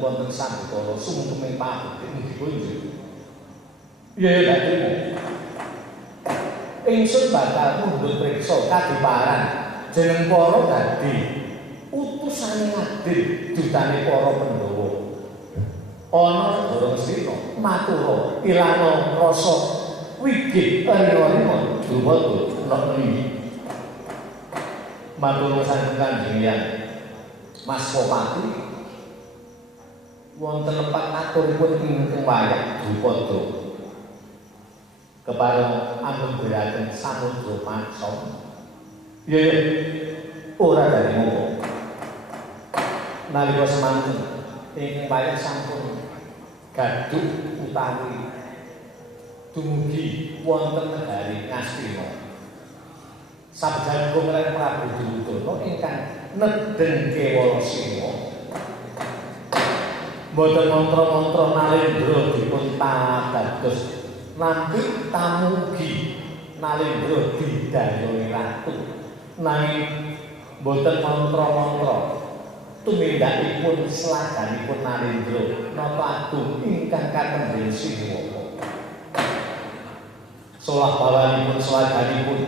wonten sabukala sumtuming pabekti dipunjuk. Ya dadi ingsun bakal mundhut priksa kadiparan jeneng para dadi utusane adil dutane para Pandhawa. Ana Negara Sina matura ilana rasa wigih rima-rima Drupada neni. Matur saking Kanjeng Hyang Mas Popati wonten lepat aturipun ingkang wayah Drupada kepareng angguraken samudra Patsa. Ya ora dari mongko. Nalika semanten ingkang wayah sampun gaduk utawi dumugi wonten negari Ngastina. Sabdagung lan Prabu Duryudana ingkang nedeng Kewalasena. Mboten mantra-mantra Nalendra dipun dados nampi tamugi Nalendra didayoni ratu. Nanging mboten mantra-mantra tumindakipun slaganipun Nalendra napa agung ingkang katendhen Sriwaka. Solah bawanipun slaganipun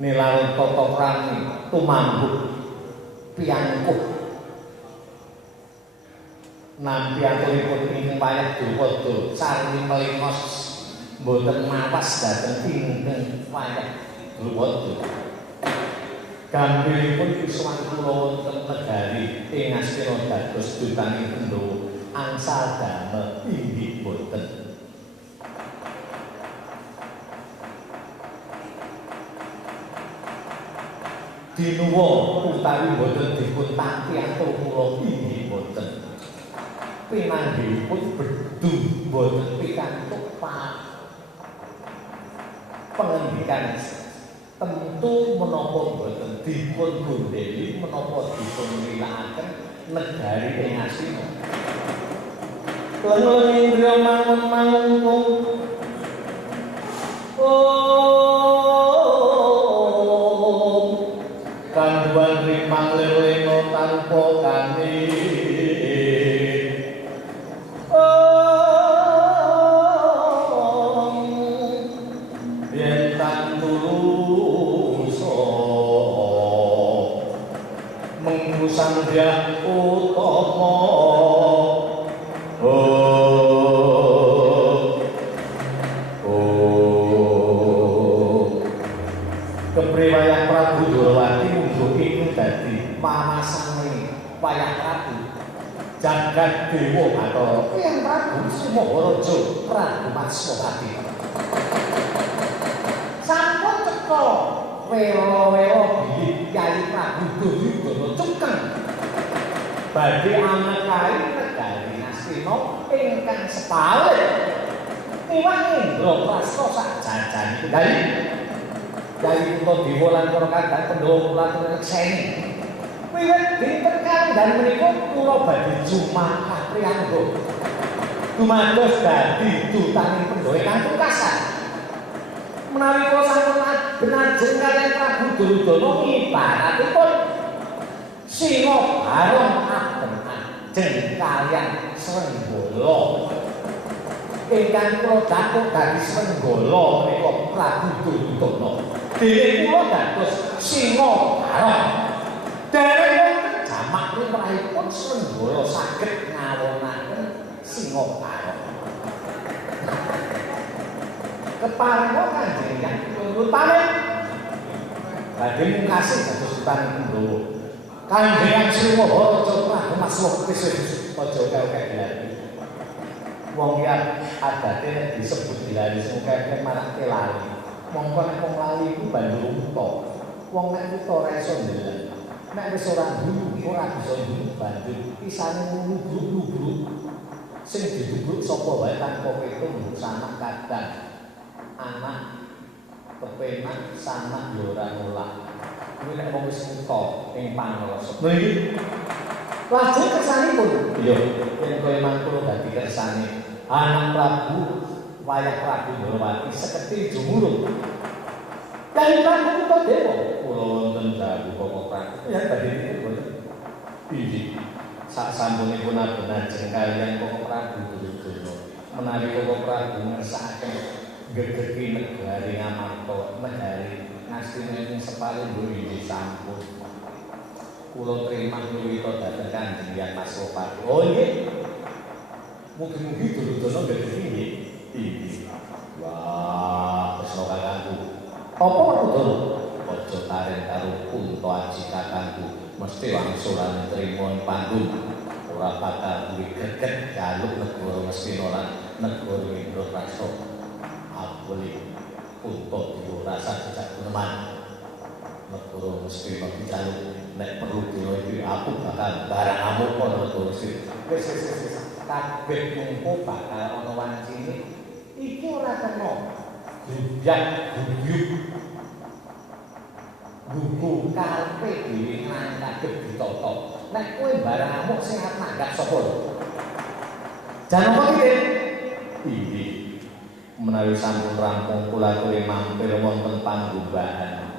nilaran tata krami tumambut piyangkuh nampi aturipun ingkang wayah Drupada sarwi melingos mboten mawas dhateng ingkang wayah Drupada. Gambiripun yuswan kula wonten negari ing Ngastina dados dutaning Pandhawa angsal damel inggih boten. Dinuwa utawi boten dipun tampi atur kula inggih boten. Pinanggihipun bedhu boten pikantuk pengendikan tentu menapa boten dipun gondheli menapa dipun nilakaken negari ing Ngastina. Lan indra mangun-mangun kanduan rimang leleno tanpa kani yen tak tuluso mengusang dia utama kepriwayah Prabu Dwarawati mungguh dadi pamasane wayah Prabu jagat dewa atau yang Prabu Maharaja Prabu Matswapati sampun teka welo-welo bilih Kyai Prabu Duryudana cukeng badhe amekai negari Ngastina ingkang sepalih iwak Indra Prasta sak jajanipun dari untuk diwolan para kadang Pandhawa kula ngekseni. Wiwit dinten kandhan menika kula badhe jumakah priyangga. Dumados dadi dutaning Pandhawa ingkang pungkasan. Menawi kula sampun benajeng kaliyan Prabu Duryudana ibaratipun singa bareng ajeng kaliyan Srenggala. Ingkang kula datuk dadi Srenggala menika Prabu Duryudana. Dene kula dados singa bareng. Dereng wonten jamak limrahipun Srenggala saged ngawonaken singa bareng. Keparenga Kanjeng Hyang nuwun pamit. Badhe mungkasi dados dutaning Pandhawa. Kanjeng Hyang Sri Maharaja Prabu Matswapati aja kaya dilani. Wong yang adate nek disebut dilani sing marake lali. Mongko nek wong lali iku banjur unta. Wong nek unta ora iso ndeleng. Nek wis ora ndulu ora bisa ndulu banjur pisane nglubruk-lubruk. Sing didubruk sapa wae tanpa petung sanak kadang. Anak kepenak sanak ya ora nolak. Kuwi nek wong wis unta ing pangrasa. Lha iki lajeng kersanipun. Iya, yen kowe mangkono dadi kersane anak Prabu wayah Prabu Dwarawati seketi jumurung. Kyai Prabu Dewa kula wonten dawuh Bapak Prabu. Ya badhe niku boten. Inggih. Sasampunipun abenajeng kaliyan Koko Prabu Duryudana menawi Koko Prabu ngersakaken gegeki negari Ngamarta negari Ngastina ing Sepalengga inggih sampun kula trimah miwita dhateng Kanjeng Hyang Maswapati. Oh nggih. Mugi-mugi Duryudana gegeki nggih. Inggih. Wah, tresna kakangku. Apa Duryudana? Aja taren karo Kunto Aji kakangku. Mesti wangsulan trimo panggung ora bakal duwe greget jaluk negara Ngastina lan negara Indraprastha. Apuli Kunto dirasa jejak guneman negara Ngastina dijaluk nek perlu dina iki aku bakal barang amuka negara Ngastina. Wis kabeh mungko bakal ana wancine iki ora kena jujak guyub buku karpe dhewe ngangkat ditata. Nek kowe barang amuk sehat nanggap sapa? Jan apa iki? Iki menawi sampun rampung kula aturi mampir wonten panggumbahan.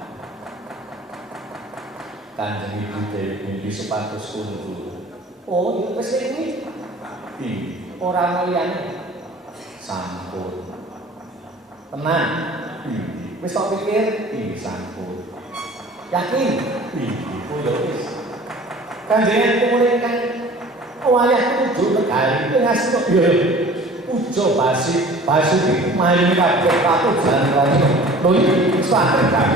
Kanjeng Ibu Dewi Bindi supados kunjul. Oh, wis iki. Iki ora liyane. Sampun. Tenang. Iki wis tak pikir iki sampun. Yakin? Iku ya wis. Kanjengan kumulihkan wayah tujuh negari ngasih kok ya. Ujo basuki mayu kabeh patu jalan lho iki saken kan.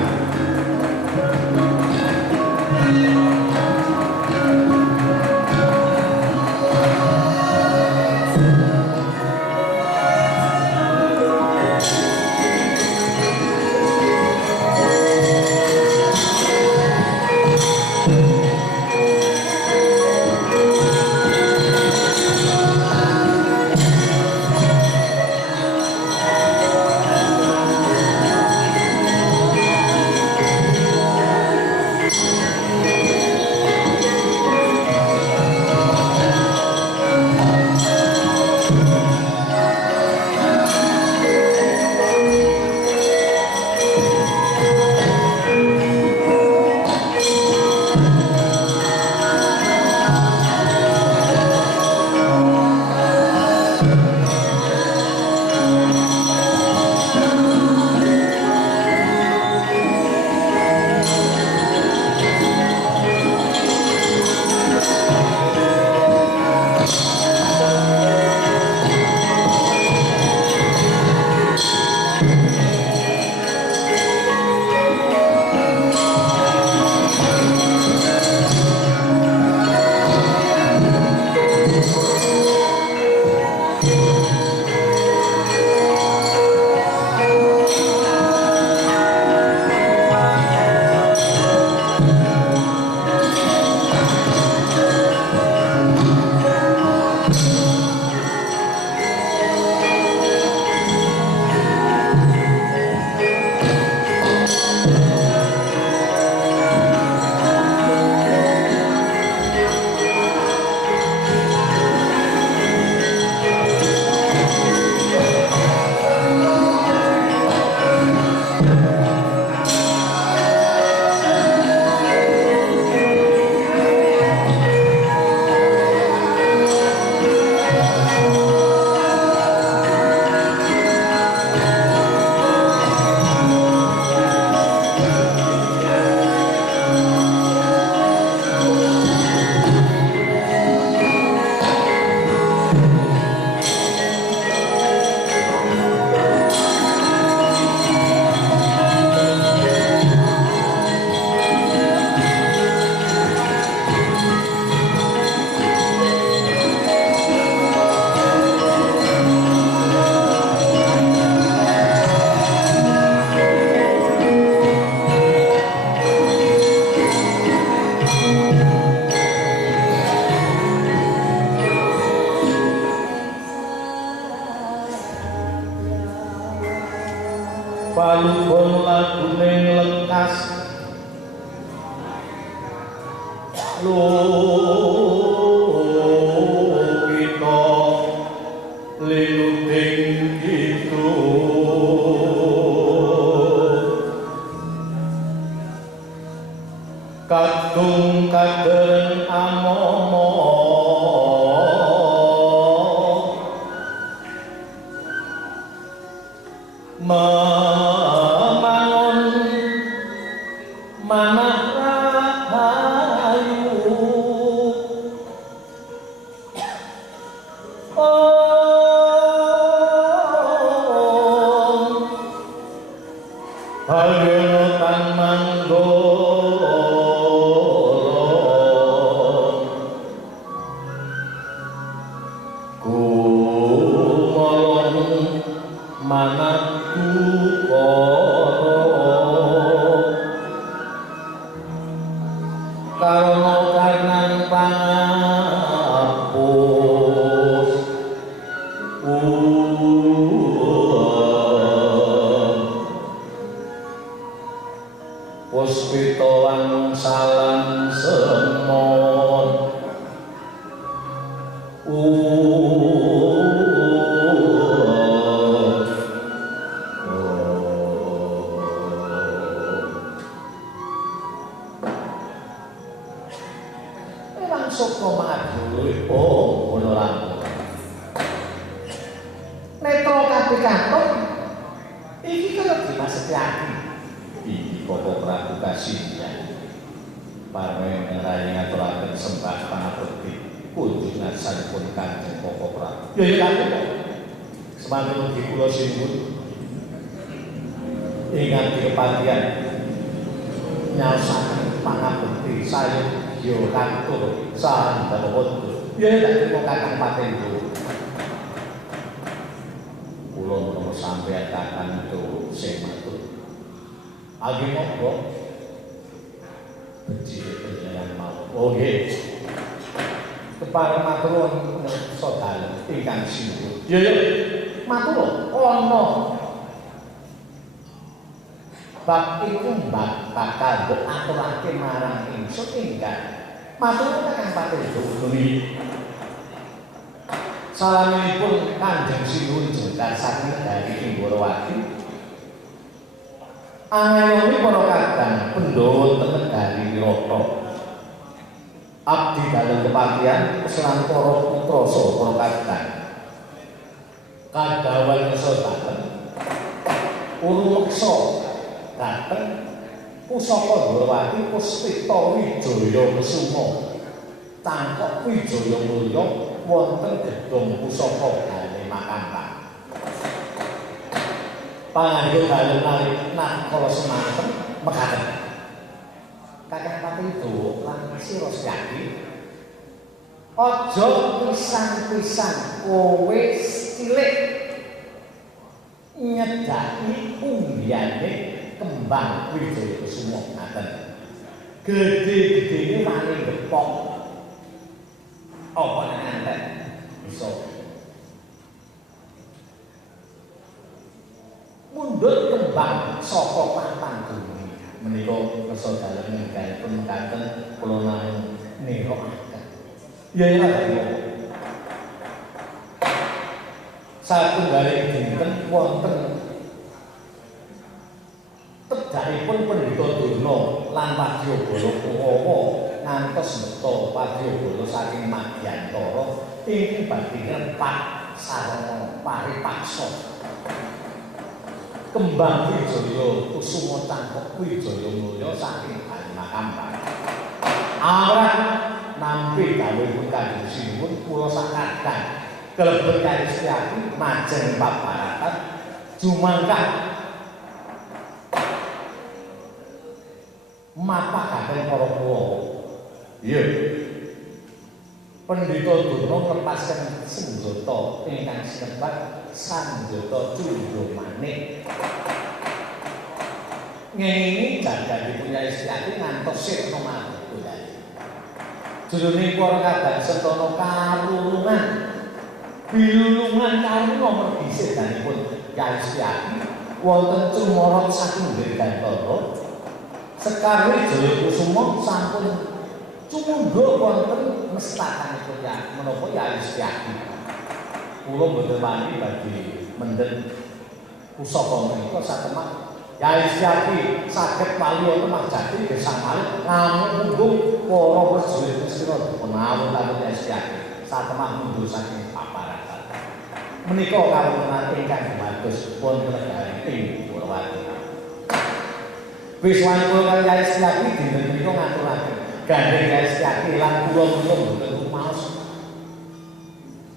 Palubon lagune lekas kita linuting itu kadung kadern amomo Salaminipun Kanjeng Sinuhun jengkar saking dari Timburawati. Angayoni para kadang Pandhawa teng Negari Wirata. Abdi dalem kepatihan keselan para putra saha para kadang. Kadawan nesa dateng. Urumeksa dateng pusaka Dwarawati Puspita Wijaya Kusuma. Cangkok Wijaya Mulya wonten gedung pusaka Gale Makantang. Panganggo dalem nak kala semanten mekaten. Kakang Patido lan sira Setyaki aja pisan-pisan kowe cilik nyedaki undiane kembang Wijaya Kusuma ngaten. Gedhe-gedhene wani gepok. Apa nganten iso mundhut kembang saka papan bumi menika kersa dalem ninggalipun mekaten kula namung nerokaken ya ya satunggaling dinten wonten tedhakipun Pendhita Durna lan Wadyabala Kuwawa ngantos meta Wadyabala saking Madyantara ingkang badhe ngrepak sarana paripaksa kembang Wijaya Kusuma Cangkok Wijaya Mulya saking Gale Makantang. Awrat nampi dawuhipun Kanjeng Sinuhun kula sakadang kelebet kali Setyaki majeng paparatan jumangkah mapakaken para Kuwawa. Iya. Pendhita Durna nglepasken senjata ingkang sinebat Sanjata Cundamanik. Ngene jagadipun Nyai Setyaki ngantos sirna madya. Jroning para kadang sentana karulungan. Bilulungan kali nomor dhisik danipun Nyai Setyaki wonten cumorot saking Dirgantara. Sekar Wijaya Kusuma sampun cumundha wonten mestakanipun ya menapa Nyai Setyaki. Kula mboten wani badhe mendhet pusaka menika satemah Nyai Setyaki saged wali wonten Majati Desa Malih ngamung para prajurit Sira menawi kaliyan Nyai Setyaki satemah mundur saking paparatan. Menika kawontenan ingkang dumados wonten negari ing Dwarawati. Wis wangsul kali Nyai Setyaki dinten menika ngaturaken gandeng Nyai Setyaki lan kula mboten rumaos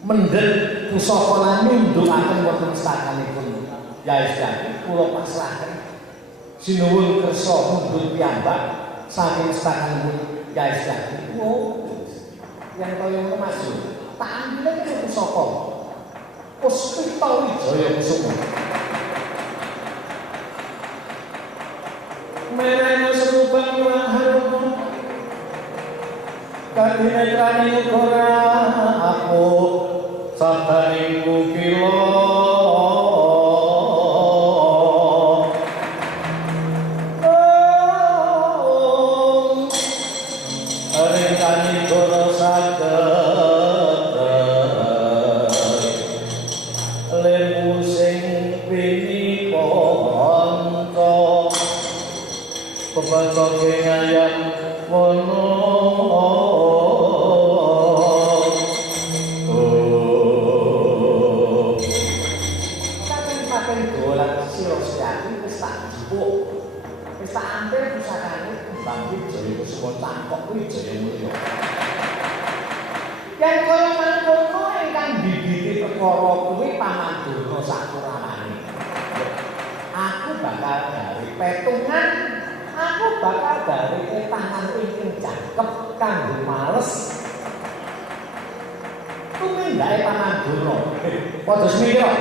mendhet pusaka lan nyundhukaken wonten stakanipun Yai Sejati kula pasrahaken sinuwun kersa mundhut piyambak saking stakanipun Yai Sejati. Yang kaya ngono Mas tak ambil iki pusaka Puspita Wijaya Kusuma merene serubang harum kadinetrane ora aku sabdaning kukila arengkani goro saged lemu sing piniponto pepacoke ayam wono kaken dolan sira Sejati wis tak jupuk wis tak ampil pusakane Mbah Wijaya Kusuma Cangkok Wijaya Mulya yen kaya mangkono ingkang bibite perkara kuwi pamandurna sakuramane aku bakal gawe petungan aku bakal gawe tangan ingkang jangkep kanggo males tumindake pamandurna padha semira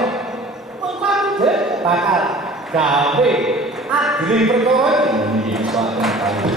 mengko bakal gawe adil perkara iki saken kali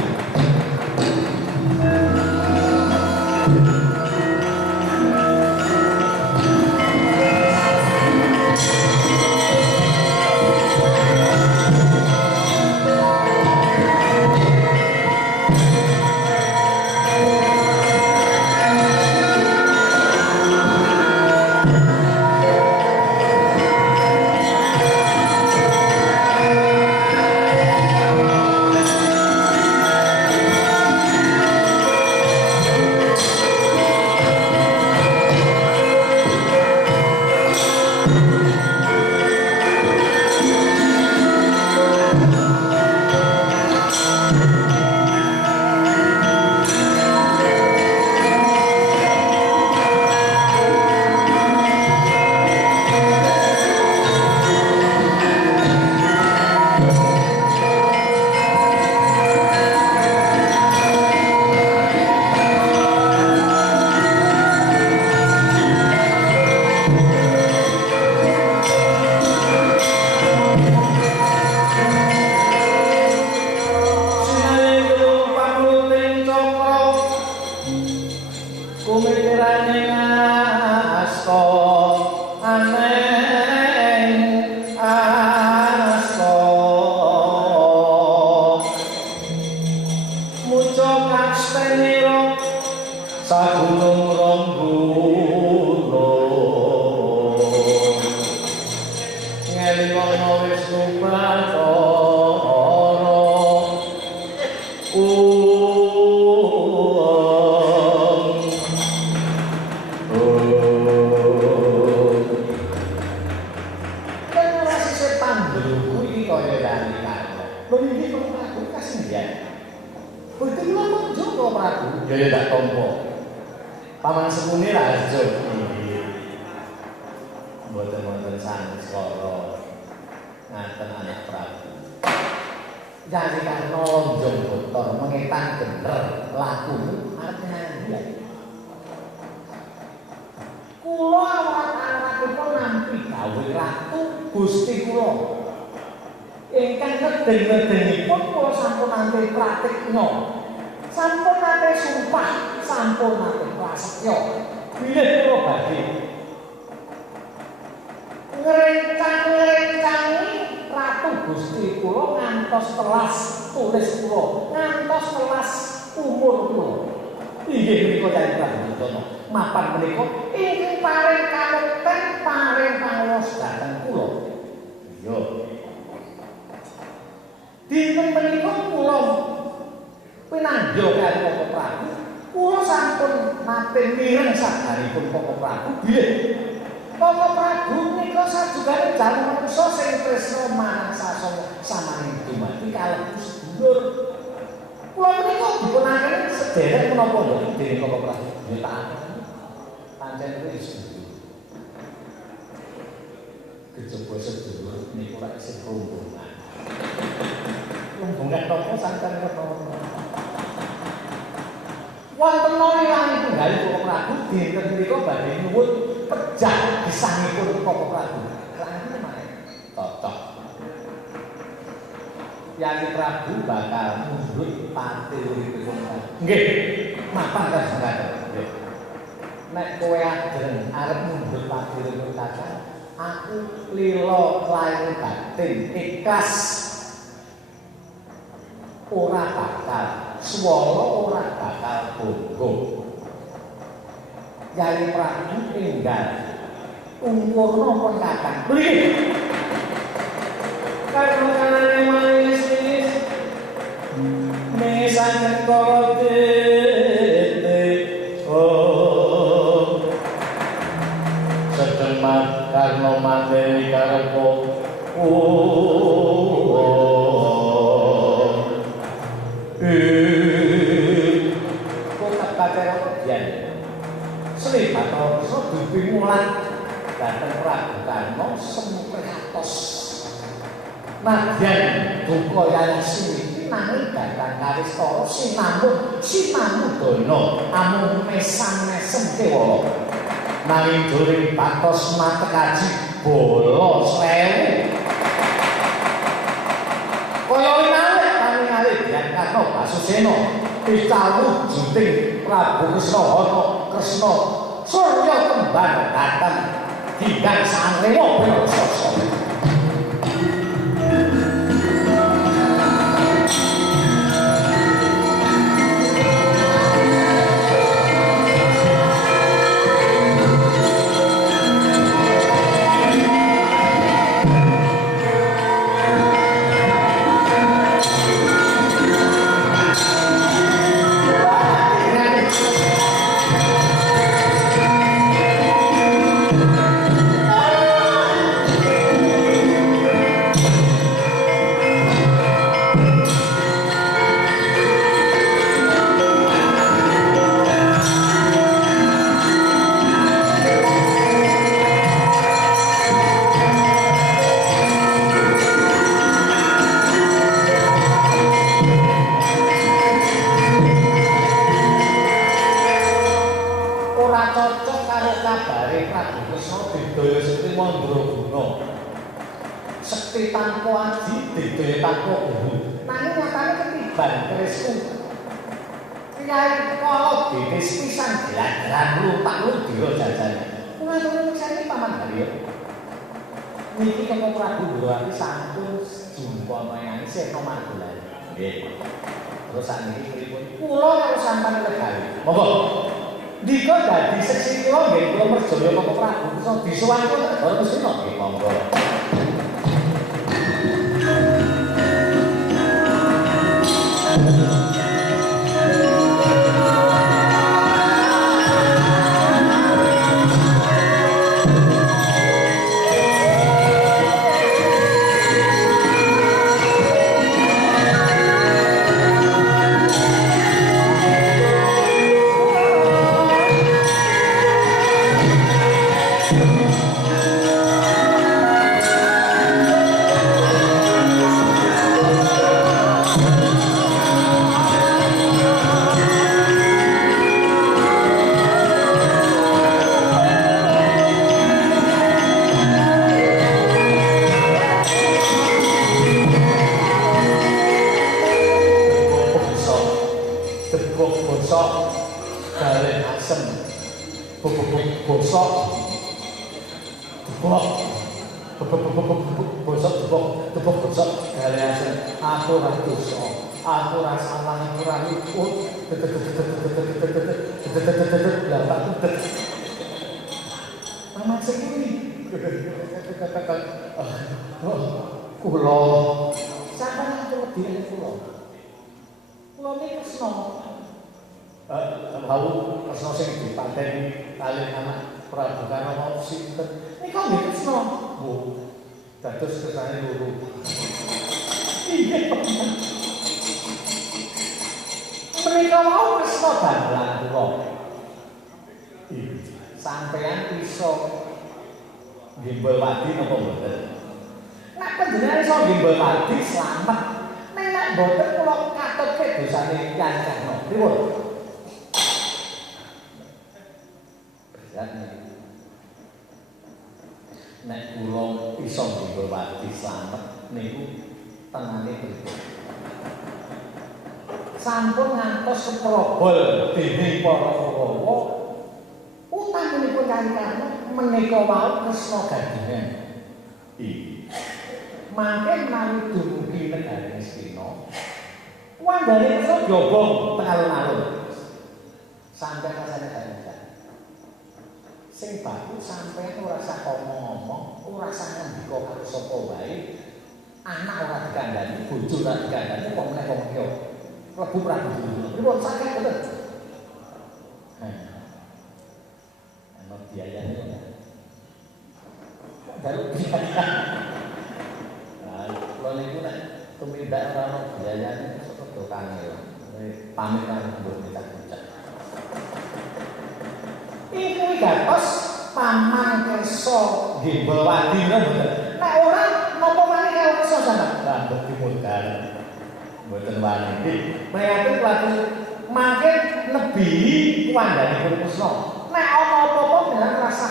Sederek menapa lho dening Bapak Prabu? Pancen wis kejaba sedulur niku lek isih rombongan. Rombongan napa santen ketara. Wonten langit tunggal Koko Prabu dinten menika badhe nyuwun pejah gesangipun Koko Prabu. Langit maneh cocok. Yai Prabu bakal mundur pati uripipun. Nggih, mapan kan santen. Nggih. Nek kowe ajeng arep mundur pati uripipun kakang, aku lila lahir batin ikhlas ora bakal swara ora bakal bonggo. Yai Prabu enggal umurna pun kakang. Mriki karena kanane manis mesan kote oh sedemat karena mandiri karepo kok tak kacero kebian selipat so dipingulan datang Prabu Karno semprehatos nadyan duka yang sini nanging datang Kawistara sinamudana amung mesan-mesen kewala nanging during batos matekaji bola sewu kaya winalih paningalih Hyang Karna Basusena picawu juting Prabu Kresna Surya kembang datang hinggang sangrewa pirasa. Sekti tanpa aji, didaya tanpa guru. Nanging nyatane ketiban kerisku. Kyai kala denis pisan gelar-gelar lutak dira jajane. Ngaturne pisan Paman Haryo. Niki Koko Prabu Ndrawati sampun jumpa mayang Sena Margolan. Nggih. Terus sakniki pripun? Kula karo sampeyan legawe. Monggo. Dika dadi seksi kula nggih kula merjaya Koko Prabu iso disuwun karo Sena nggih monggo. Aku rasa kurang ikut Taman segini kulo sampai aku lebih kulo ini Kresna tahu Kresna sing dipateni kali anak Prabu Karna mau sinten ini kok nggih Kresna dados kersane loro iya mereka mau Kresna damelan kula sampeyan iso gimbal wadi napa mboten? Nek panjenengan iso gimbal wadi slamet. Nek mboten kula katutke dosane Kyai Karno. Pripun? Nek kula iso gimbal wadi slamet niku tengane pripun? Sampun ngantos keprobol dening para Kurawa utaminipun Kyai Karno menika wau Kresna Gadingan. Mangke menawi dumugi negari Ngastina wandane iso jobong teng alun-alun. Sampai rasane kaya sing baku sampeyan ora usah ngomong, ora usah ngandika karo sapa wae. Anak ora dikandani, bojo ora dikandani, kok meneh wong liya. Lebu Prabu Durna. Pripun saged mboten? Ana biayane kok. Dalu biaya. Nah, kula niku nek tumindak ora ana biayane kok do kangel. Pamit karo mbok minta-minta. Iku gatos Paman Kersa gimbal wadi mboten. Nek ora napa maneh karo kersa sampeyan? Rambut dimundar. Mboten wani. Menawi laku mangke nebihi kuwandanipun Kresna. Nek ana apa-apa dengan rasa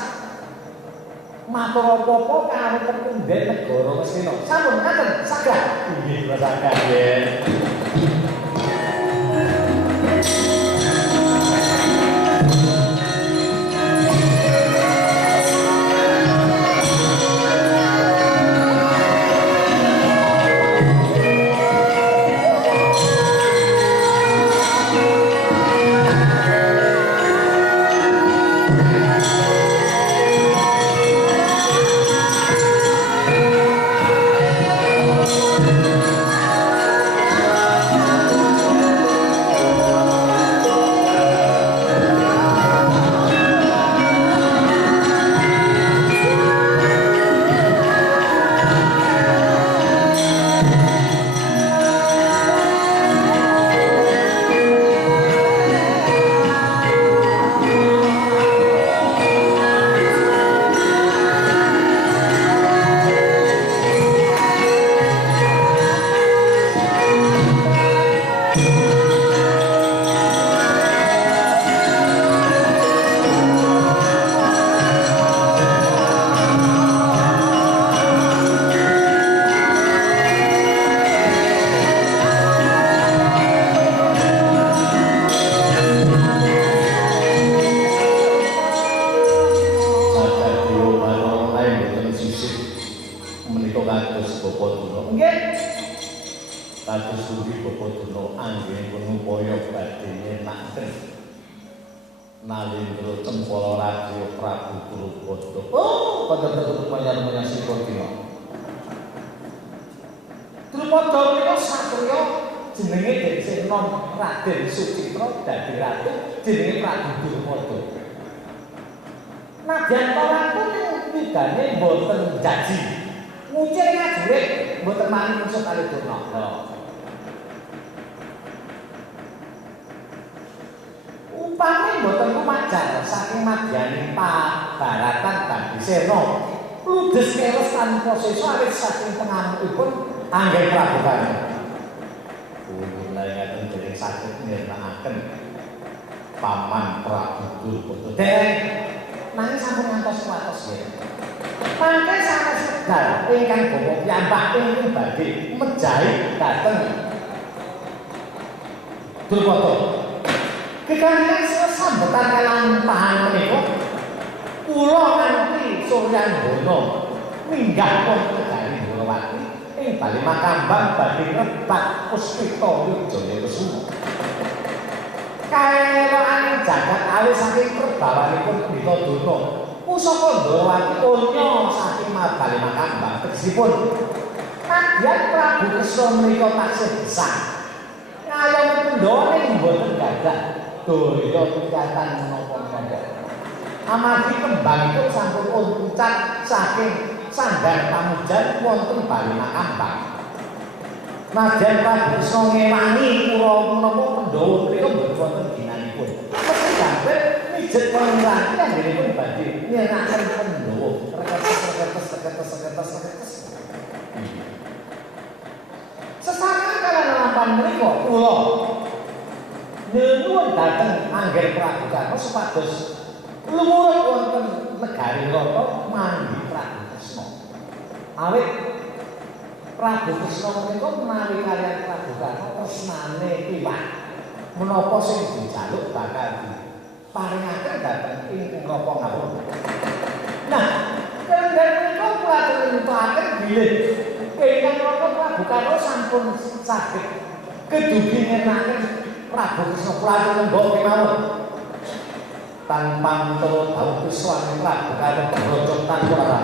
matur apa-apa karo pepundhen negara Ngastina. Sampun ngaten saged. Nggih, saged nggih. Paman Prabu Durna. Dereng nanging sampun ngantos watos ya. Mangke sanes sedal ingkang bapa piyambak ing badhe mejahi dhateng Durna. Kekancan sesambetan kalampahan menika kula kanthi Suryangana minggah wonten negari Gurawati ing bali Makambang badhe ngebat Puspita Wijaya Kusuma. Kaeloane jagat awis saking perbawanipun Bita Durna pusaka Ndrawati onya saking bali Makambang tegesipun kadyan Prabu Kresna menika taksih gesang ngayomi Pandhawa mboten gadah daya piyatan menapa-menapa amargi kembangipun sampun uncat saking sandhang pamujan wonten bali Makambang. Nadyan Prabu Kresna ngewangi kula menapa Pandhawa menika mboten wonten ginanipun. Mesti sampe mijet pangeran anggenipun badhe nyerahaken Pandhawa. Karna supados lumurip wonten negari rata manggi Prabu Kresna. Awit Prabu Kresna menika menawi kaliyan Prabu Karna tresnane iwak. Menapa sing dijaluk bakal diparingaken dhateng ing napa ngawon. Nah, kendhen menika kula nuturaken bilih ingkang Prabu Karna sampun saged kedugi ngenaken Prabu Kresna Prabu Mbok kemawon. Tanpa menurut dawuh Krisna Prabu Karna Brojo tanpa arah.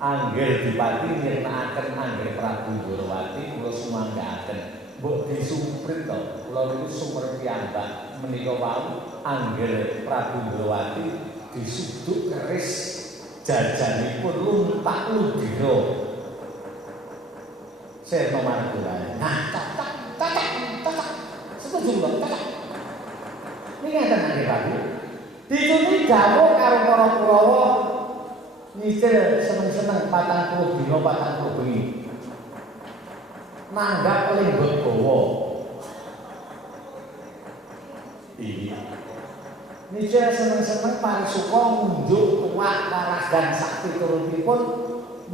Angger dipati nyernakaken Angger Prabu Ndorowati kula sumanggaken mbok disumprit to kula niku sumber piyambak menika wau Angger Prabu Ndorowati disuduk keris jajanipun luntak ludira Sirna Margurana. Nah, cocok. Setuju lho, cocok. Niki ngeten Angger Prabu. Dituni dawuh karo para Kurawa nyicil seneng-seneng 40 dina 40 bengi. Nanggap lenggot gawa. Iki. Nyicil seneng-seneng parisuka ngunjuk kuwat karagan sakti turunipun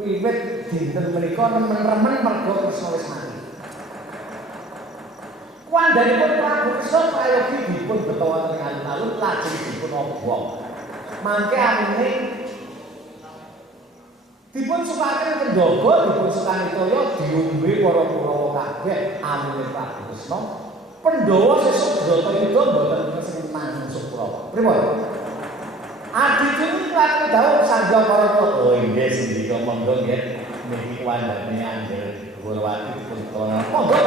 wiwit dinten menika remen-remen merga Kresna wis mati. Kuandhanipun Prabu Kresna prayogi dipun beta wonten ing alun-alun lajeng dipun obong. Mangke amine dipun sukaken Kendhaga, dipun sukani Toya diombe para Kurawa kabeh amune Prabu Kresna. Pandhawa sesuk Bratayuda mboten kesing manungsa Kurawa. Pripun? Adipun klatih dawuh sangga para Kurawa. Oh inggih sendika monggo nggih niki wandane Angger Ndorowati dipun tono. Monggo.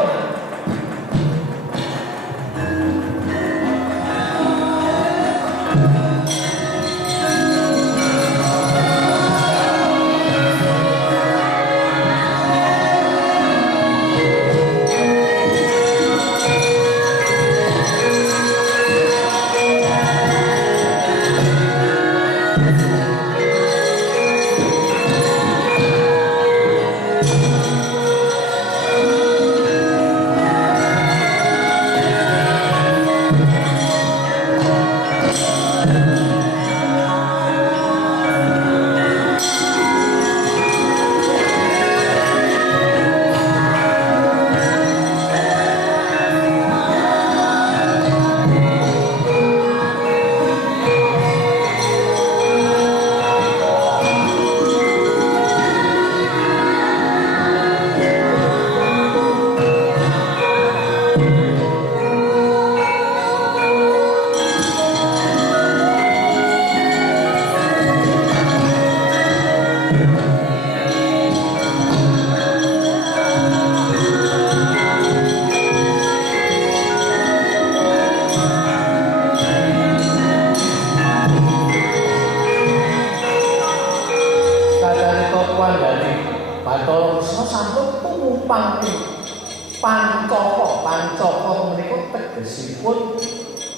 Pancaka menika tegesipun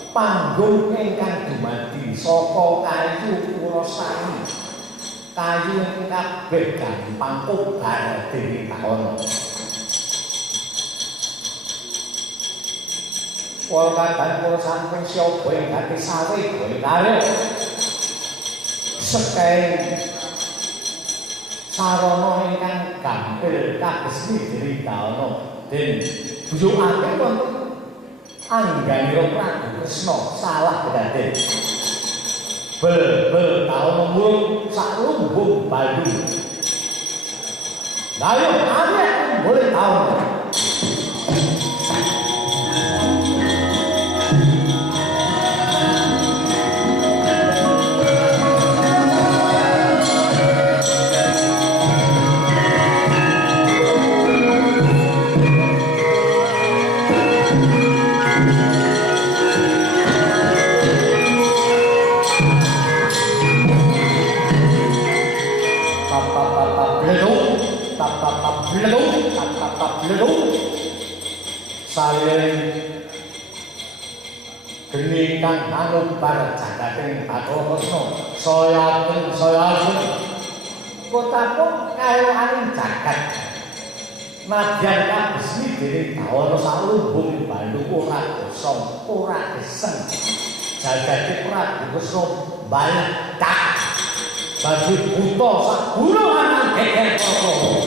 panggung ingkang dumadi saka kayu Purasari. Kayu ingkang kabeh gampang kobar dening kaono. Wong kadang kula sampun sioba ing gati sawe boe kare. Sekae sarana ingkang gampil kabesmi dening kaono. Den buyukake wonten angganira Prabu Kresna salah kedaden. Bel taun mung sak lumbung balung. Lah yo arek boleh taun. Saling geni kang anubar jagating Bathara Kresna saya kotapun kayoaning jagat nadyan kabesmi dening Bawana salumbung balung ora kosong ora geseng jagate Prabu Kresna bantah baju buta sak gunungan geger koko.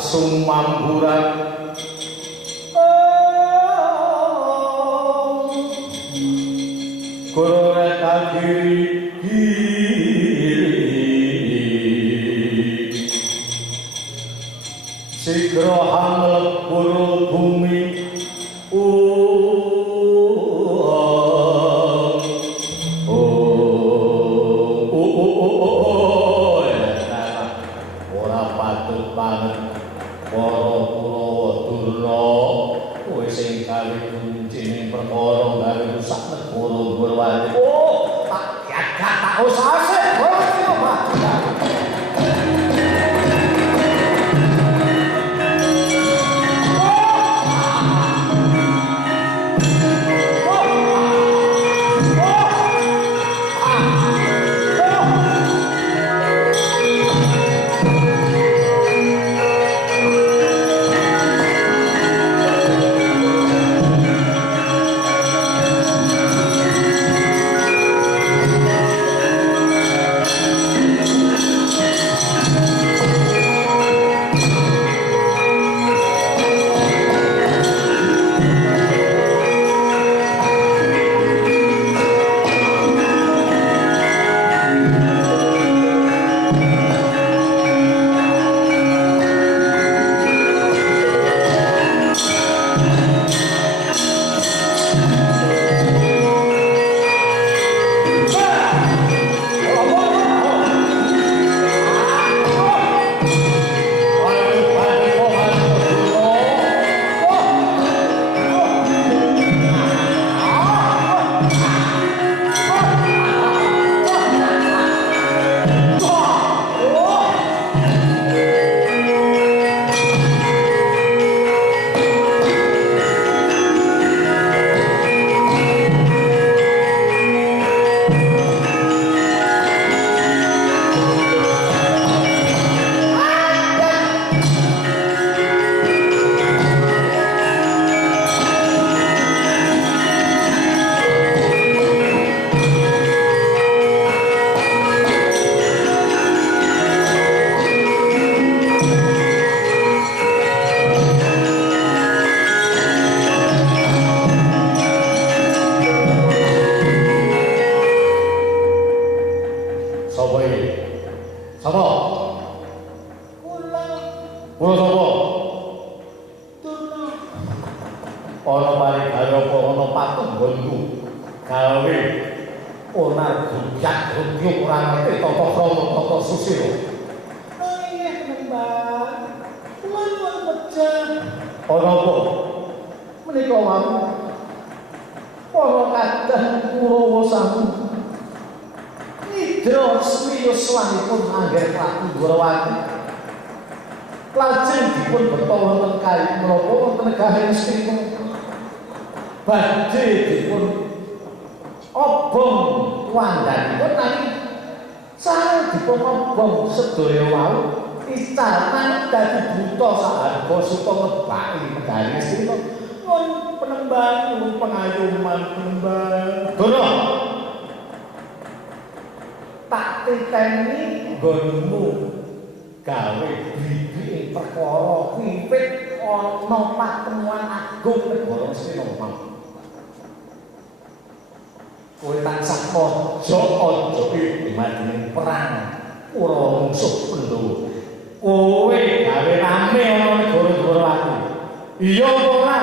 Sumamburan Korek kagiri Sigra hamlebur bumi ora patut banget para Kurawa Durna kowe sing gawe kuncining perkara gawe rusak negara Gurwati. Oh, tak jagat tak usah ana parigara apa ana patunggonku gawe onar gujak rukyuk ora ngerti tata krama tata susila. Nggih Mbak. Kula nyuwun pejah. Ana apa? Menika wau para kadang Kurawa sami nidra smiyos swanipun angger Prabu Dwarawati. Lajeng dipun beto wonten kayu menapa wonten negari Astina badhe dipun obong wandhanipun nanging sareng dipun obong sedaya wau ical nanging dadi buta saharga suta ngebaki negari Astina. Nyuwun penembang nyuwun pengayuman penembang dono tak titeni nggonmu gawe bibi perkara pimpit ana patemuan agung negara Astina mau. Kowe tansah aja dimadeni perang ora musuh Pandhawa. Kowe gawe rame ana negara Dwarawati. Iya apa ora?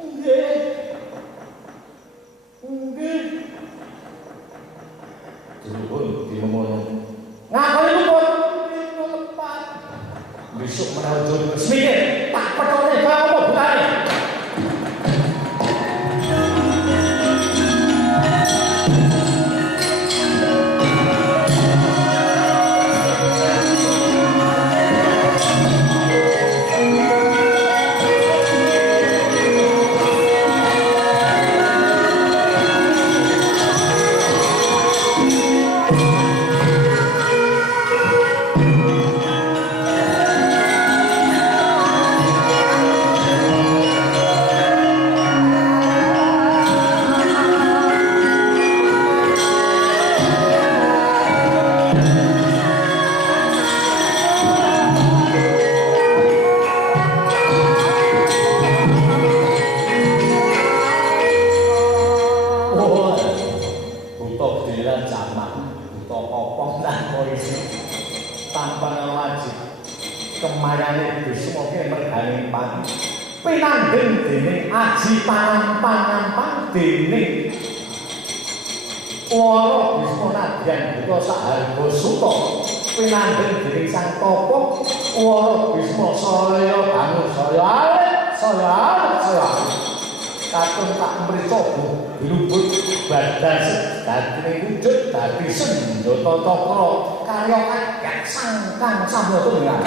Nggih. Nggih. Dipun dimono. Ngakoni pun lepat. Besok menawa semikir tak petone gawe apa butane. Kemayane Bisma ki mergane pati pinanggeng dening aji pangampang dening Wara Bisma nadyan buta saharga suta pinanggeng dening Sang Tapa Wara Bisma saya bangun saya alit saya katon tak mrica blubut badan dadi wujud dadi senjata cakra karya agak sangkang sambata.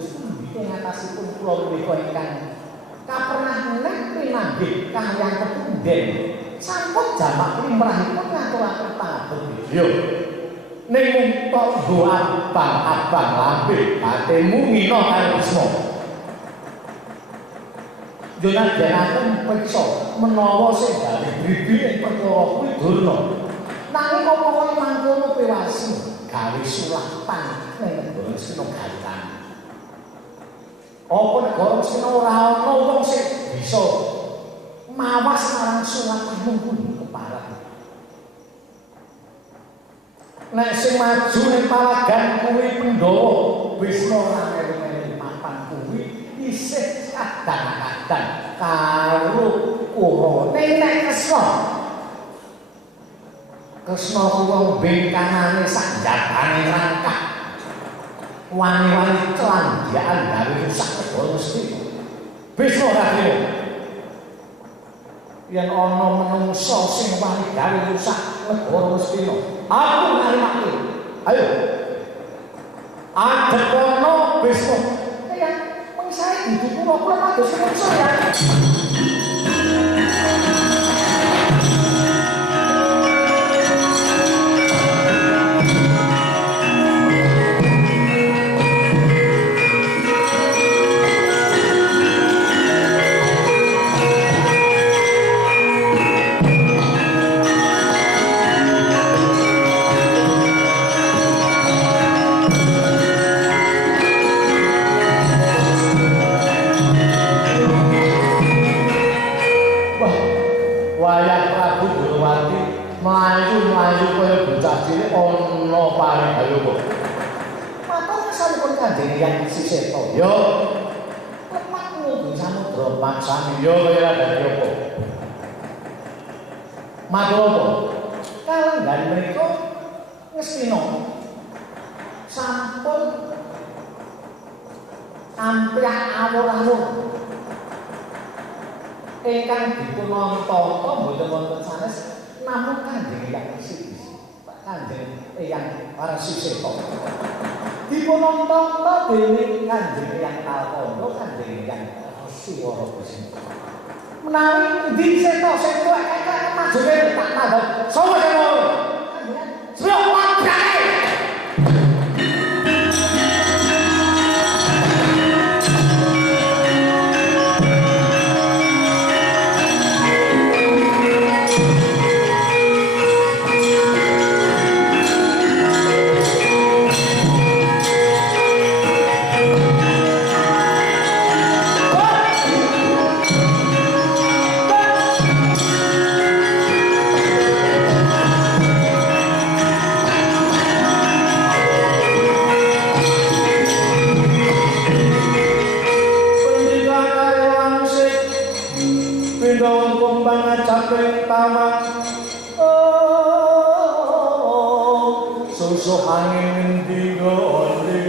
dados pundi ing atasipun kula menika ingkang kapernah meneh pinanggih kaliyan kepunden sampun jamak limrahipun ngaturaken pangabekti. Yo. Ning mung tok doa abang lambe batemu ngina karo Bisma. Yo nadyaken peksa menawa sing gawe bribine perkara kuwi durna. Nanging apa kaya mangkono pewasi gawe sulapan ning negara Sina Galitan. Apa negara Sina ora ana wong sing bisa mawas marang sulapan mungkun keparat. Nek sing maju ning palagan kuwi Pandhawa Bisma ora ngene papan kuwi isih kadang-kadang karo Kura. Nek Kresna kuwi bengkanane sak jatane rangkap. Wani-wani celandian gawe rusak negara mesti. Bisma ora kira. Yen ana menungsa sing wani gawe rusak negara mesti. Aku ngarimake. Ayo. Adepono Bisma. Ya, wong sae dudu kula mados menungsa ya. Melayu kaya bocah cilik ana paring ayo kok. Matur kesanipun Kanjeng Hyang Siseta. Yo. Lemah nuju samudra maksane yo kaya dadi apa. Matur apa? Kalenggan mriku ngestina sampun amplak awur-awur. Ingkang dipunontonto mboten wonten sanes namun Kanjeng Hyang Pak Kanjeng Hyang Siseta dipunontonto dening Kanjeng Hyang Kalkondo Kanjeng Hyang Siwara Bisma menawi endi seta sing tuwek kakek majune tak tambah sapa sing ngono Kanjeng Hyang susu angin digone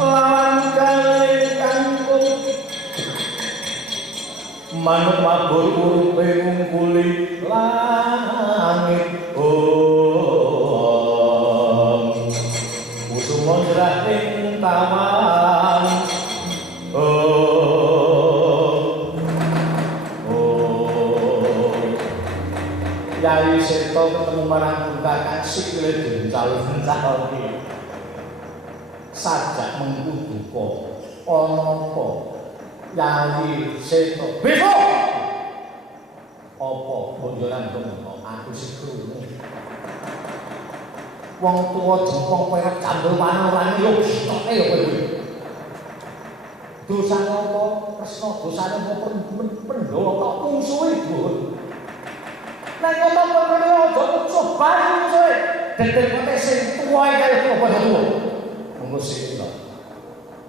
lawan kali kangkung manuk mabur urupe ngungkuli langit usum mondrah ing taman Yai Seta ketemu marang Kang sikile dical-cal iki. Sajak mengku duka. Ana apa? Yai Seta. Besok. Apa bonjolan ngono? Aku sik krungu. Wong tuwa jempong perak jambul wanarane yo stoke yo kowe. Dosane apa? Kresna dosane apa Pandhawa kok mungsuhe dhuwur. Nek kota perkara aja coba kowe. Detek kote sing tuwa kaya apa tuwa. Monggo sik lho.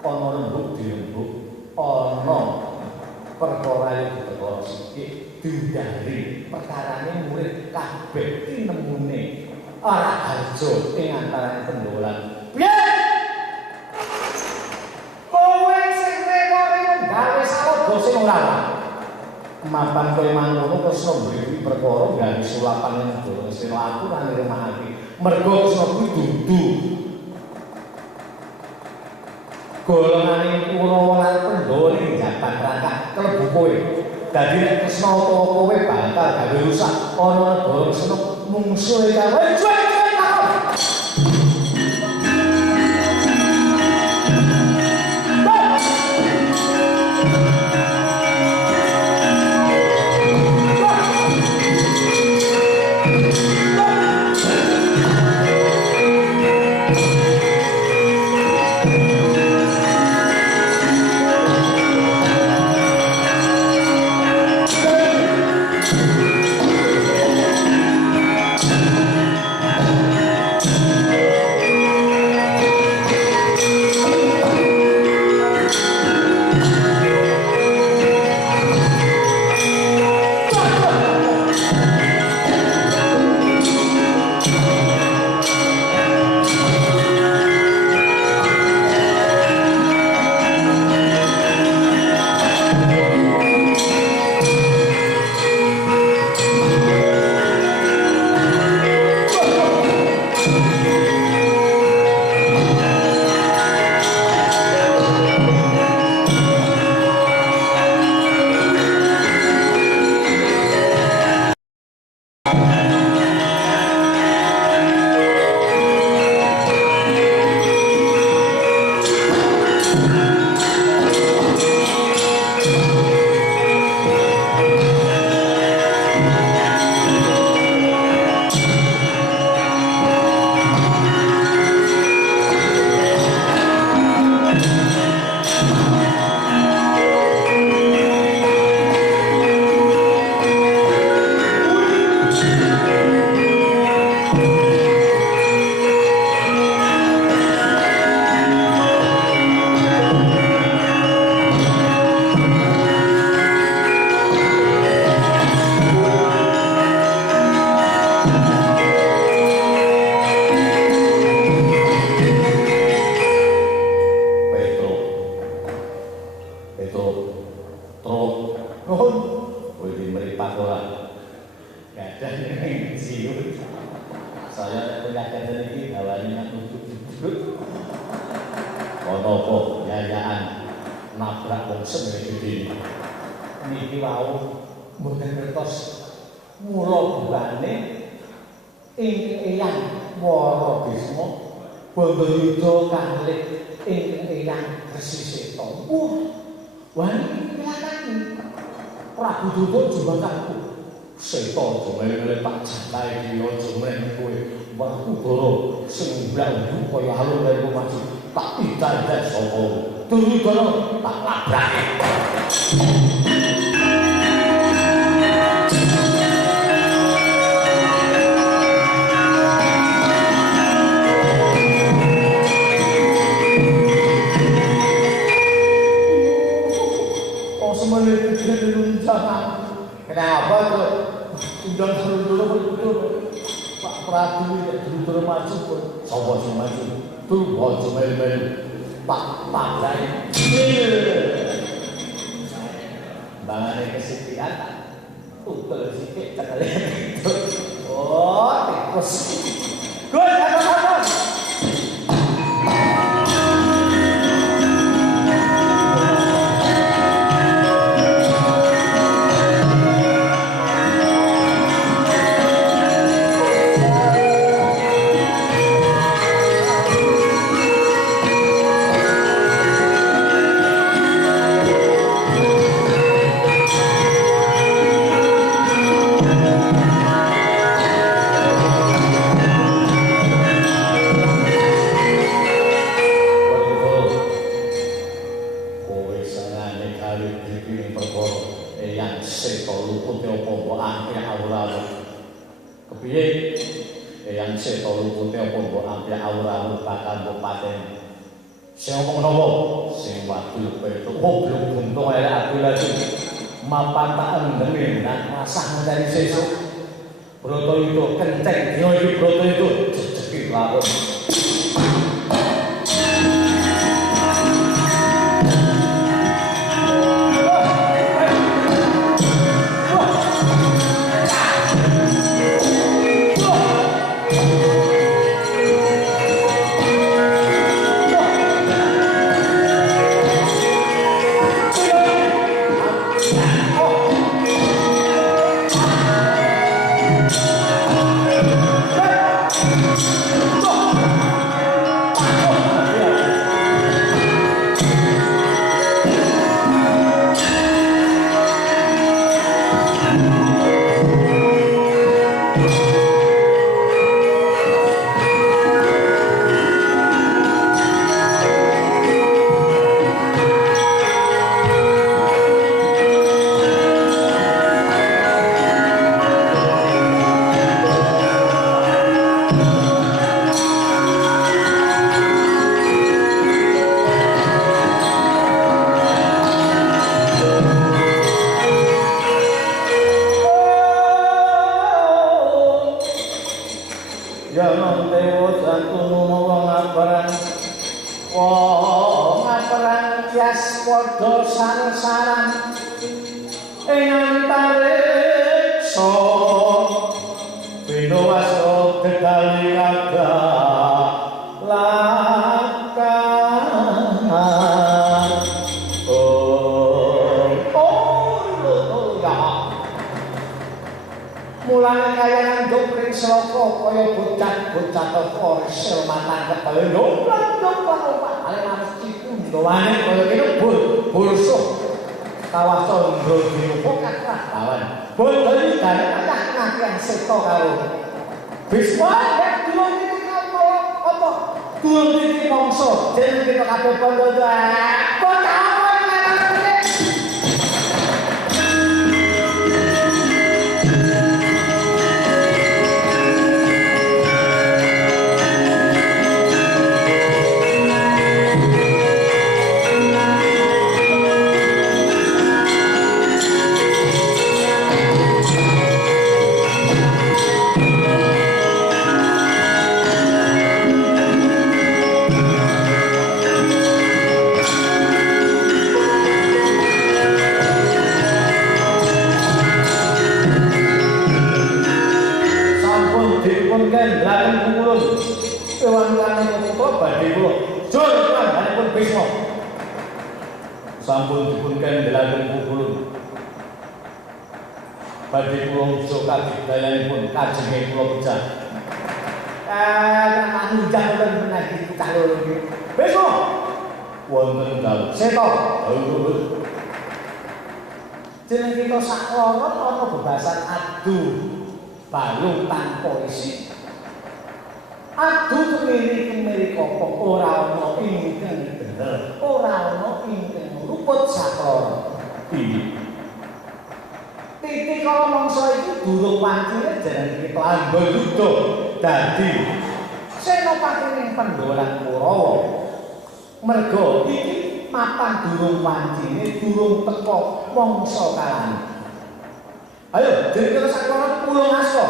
Ana rembug dirembug, ana perkara perkara sithik diundari. Perkarane murid kabeh tinemune ora harjo ing antarané Pandhawa. Piye? Kowe sing rene gawe salah sing ora mapan kowe mangkono Kresna mriki perkara gawe sulapan ing negara Sina aku lan ngremahake mergo Kresna kuwi dudu golonganing Kurawa lan Pandhawa ning Jatan Rangkah klebu kowe. Dadi nek tresna utawa kowe bakal gawe rusak ana negara Sena mungsuhe kowe. wong perang kias padha sareng-sareng ing antariksa beno waso dedali raga lakan mulane kaya nduk ring sloka kaya bocah-bocah teko selmatan kepale ndok-ndok ale mesti kundoane kaya kene bursuh kawasan ndro pokat kawan bodoni gane akeh ngakian seto karo Bisma nek durung iki apa durung iki mongso jeneng kita kabeh bondo bocah kendharan kulun ewan-ewan kula badhe kula jur kendharanipun Bisma sampun dipun kendharan kulun badhe kula uga kadigdayanipun kajenge kula pecah manunjang wonten menawi kita loro iki Bisma wonten dalem seta jeneng kita sak loro ana bebasan adu balung tanpa isi adu kemiri apa ora ana ingkang bener ora ana ingkang luput saklono iki titik kala mangsa iki durung pancine jeneng kita anggol yuda dadi senopati ning Pandhawan Kurawa merga iki mapan durung pancine durung teka mangsa kalane ayo jeneng saklono pulo ngaso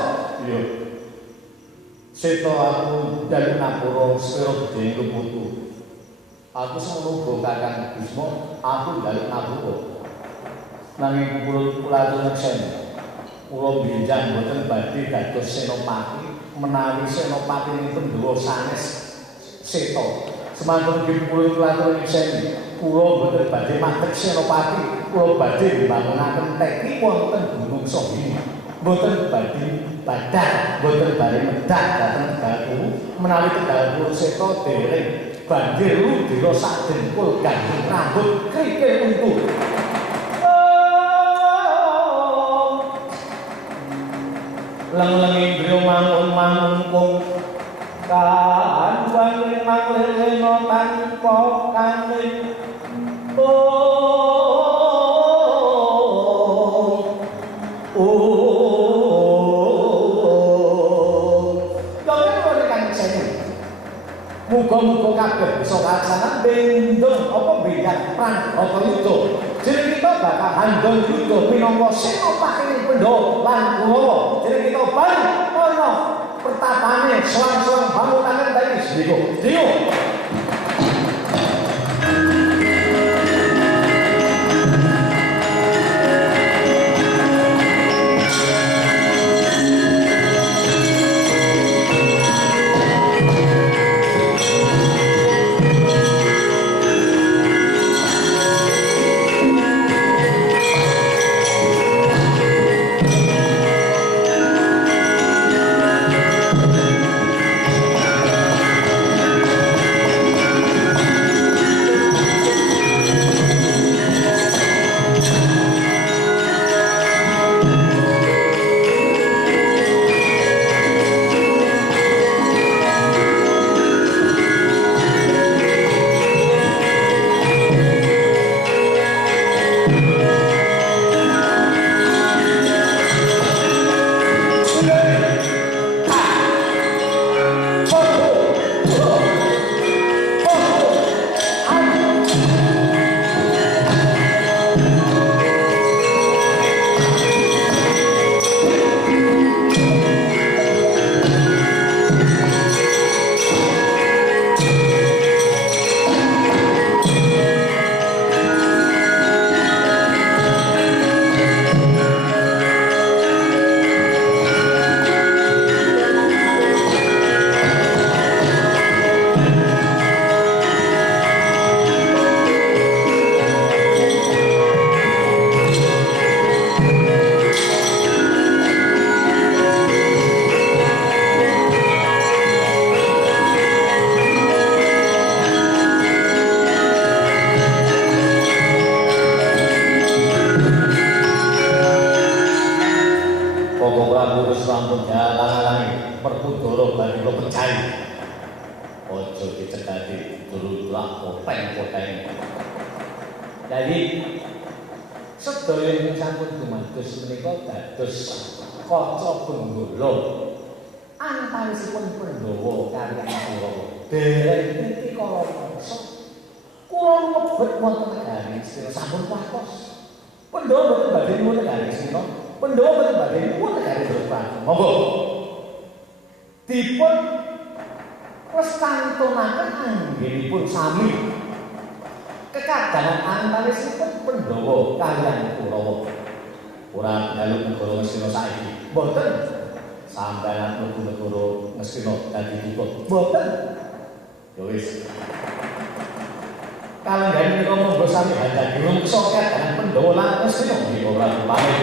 iya Seto aku dari Napura sepiro gede kebutu. Aku seluruh kakang Bisma, aku dari Napura. Nanging kula neksen, kula benjang boten badhe dados senopati, menawi senopati nipun Pandhawa sanes Seto. Semanten kula neksen, kula boten badhe mantek senopati, kula badhe mbangunaken teki wonten Gunung Sohini. Boten badhe badak boten bare medak dhateng Tegalku menawi Tegalku Seta dereng banjir ludira sak dengkul gantung rambut krikil untu leng-lengi griya mangun-mangungkung kanduan limang lelena tanpa kaning muga-muga kabeh bisa kalaksanan bendung apa bendan perang apa yuda jeneng kita bakal handong yuda minangka senopati Pandhawa lan Kurawa jeneng kita bali ana pertapane selang-selang bangunan tadi niku lak poteng-poteng. Jadi sedaya sampun dumados menika dados kaca benggala antawisipun Pandhawa kaliyan Kurawa. Dereng niki kala mangsa kula mlebet wonten negari Sira sampun patos. Pandhawa boten badhe nuwun negari Sira. Pandhawa boten badhe nuwun negari Drupada. Monggo dipun restantunaken anggenipun sami kekadangan antawisipun Pandhawa kaliyan Kurawa. Ora dalu negara Ngastina saiki. Mboten sampeyan mlebu negara Ngastina dadi dipun. Mboten. Ya wis. Kalenggan menika monggo sami handhang rumangsa kekadangan Pandhawa lan Ngastina nggih ora pamit.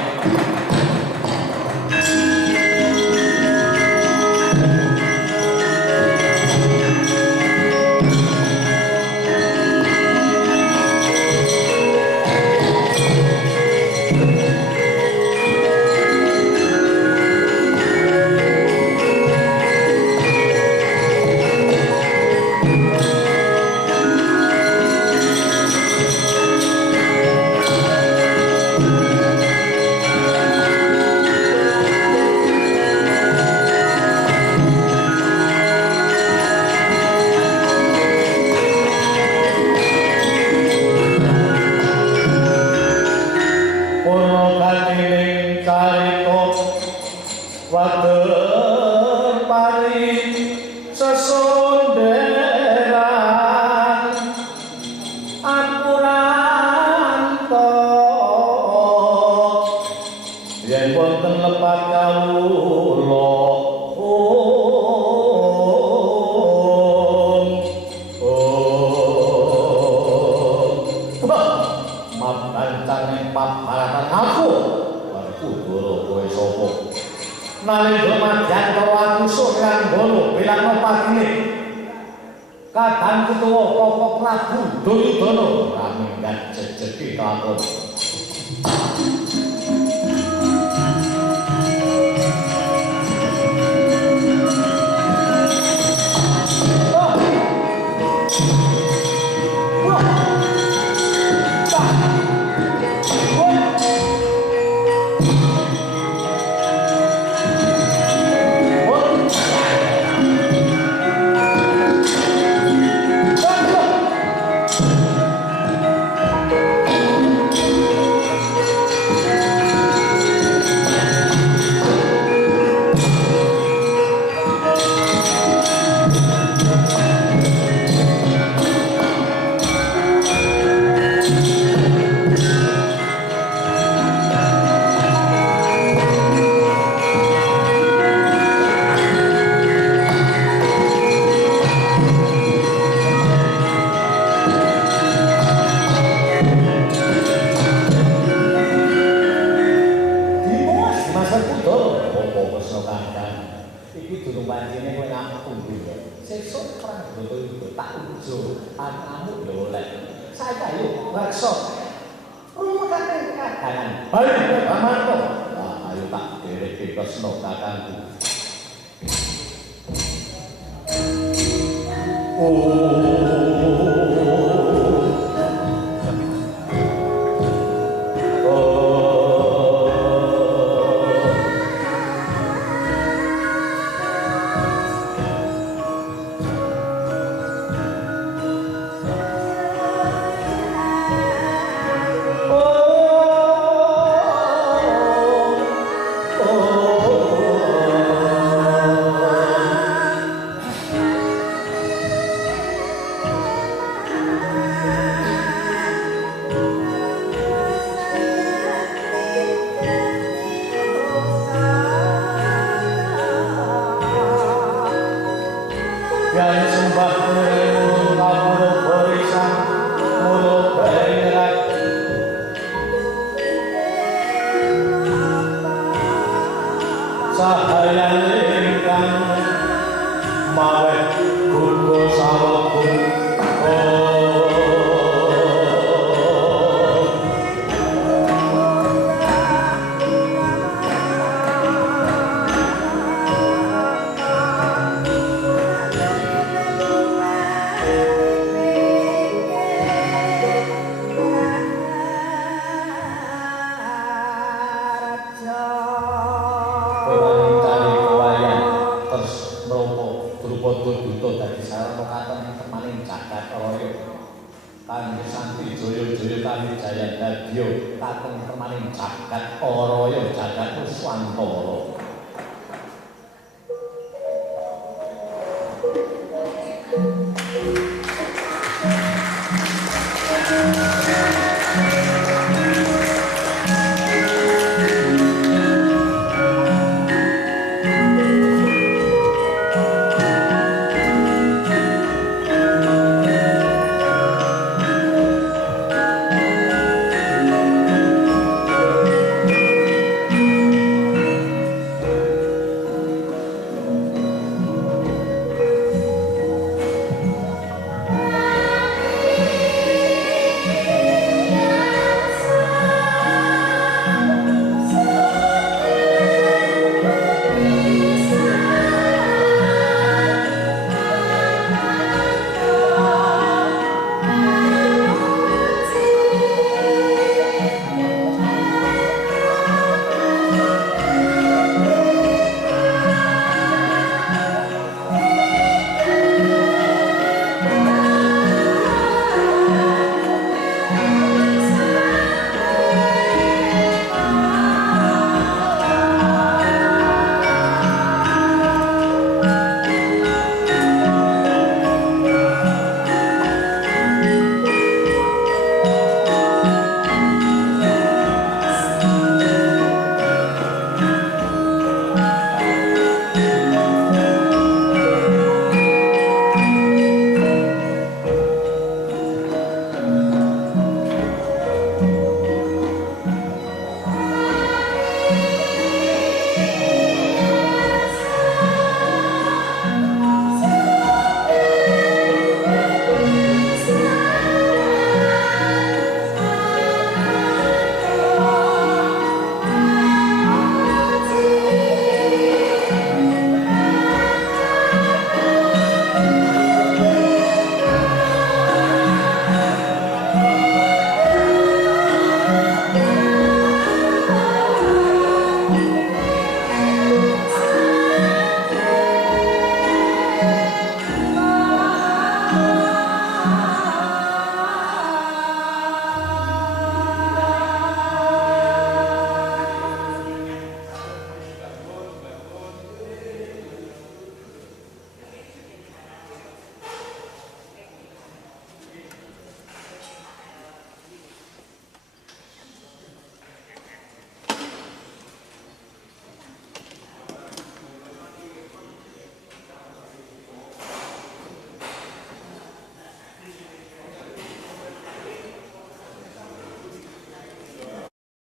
Kangge Santi Jaya-jaya kami Jayadadya kateng temaning jagat Araya jagat Nuswantara.